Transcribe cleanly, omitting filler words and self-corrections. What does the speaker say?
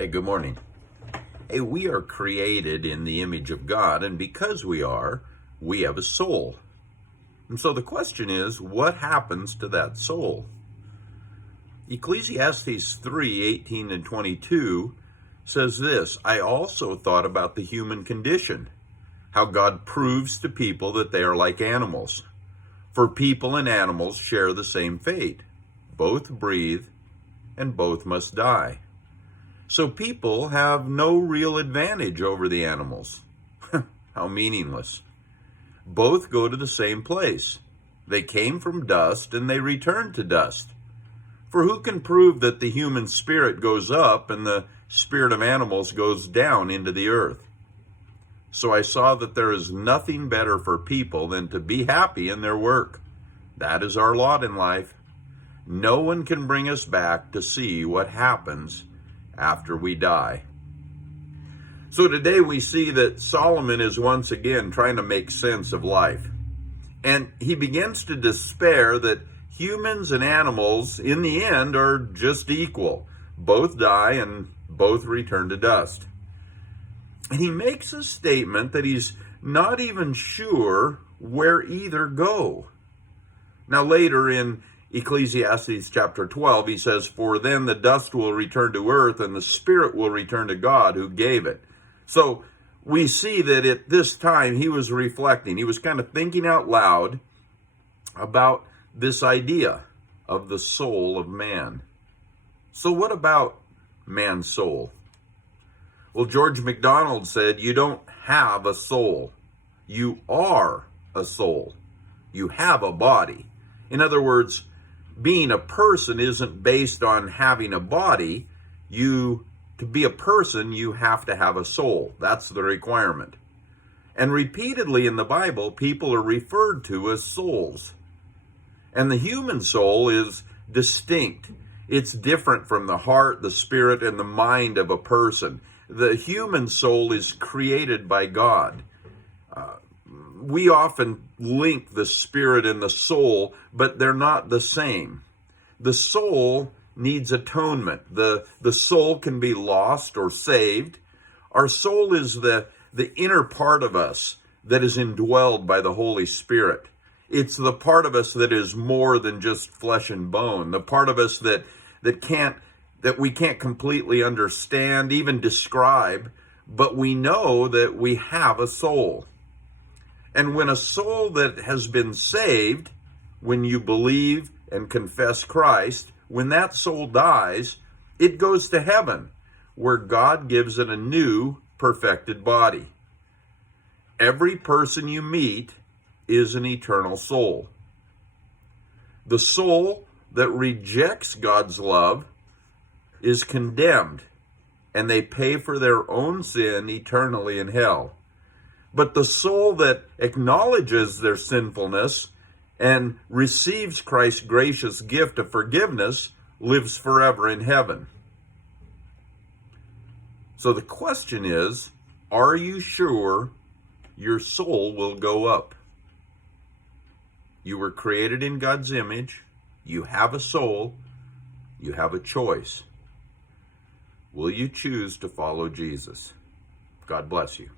Hey, good morning. Hey, we are created in the image of God, and because we have a soul. And so the question is, what happens to that soul? Ecclesiastes 3:18 and 22 says this, I also thought about the human condition, how God proves to people that they are like animals. For people and animals share the same fate. Both breathe, and both must die. So people have no real advantage over the animals. How meaningless. Both go to the same place. They came from dust and they return to dust. For who can prove that the human spirit goes up and the spirit of animals goes down into the earth? So I saw that there is nothing better for people than to be happy in their work. That is our lot in life. No one can bring us back to see what happens after we die. So today we see that Solomon is once again trying to make sense of life. And he begins to despair that humans and animals in the end are just equal. Both die and both return to dust. And he makes a statement that he's not even sure where either go. Now later in Ecclesiastes chapter 12, he says, For then the dust will return to earth, and the spirit will return to God who gave it. So we see that at this time he was reflecting. He was kind of thinking out loud about this idea of the soul of man. So what about man's soul? Well, George MacDonald said, you don't have a soul. You are a soul. You have a body. In other words, being a person isn't based on having a body. To be a person, you have to have a soul. That's the requirement. And repeatedly in the Bible, people are referred to as souls. And the human soul is distinct. It's different from the heart, the spirit, and the mind of a person. The human soul is created by God. We often link the spirit and the soul, but they're not the same. The soul needs atonement. The soul can be lost or saved. Our soul is the inner part of us that is indwelled by the Holy Spirit. It's the part of us that is more than just flesh and bone. The part of us that we can't completely understand, even describe, but we know that we have a soul. And when a soul that has been saved, when you believe and confess Christ, when that soul dies, it goes to heaven, where God gives it a new, perfected body. Every person you meet is an eternal soul. The soul that rejects God's love is condemned, and they pay for their own sin eternally in hell. But the soul that acknowledges their sinfulness and receives Christ's gracious gift of forgiveness lives forever in heaven. So the question is, are you sure your soul will go up? You were created in God's image. You have a soul. You have a choice. Will you choose to follow Jesus? God bless you.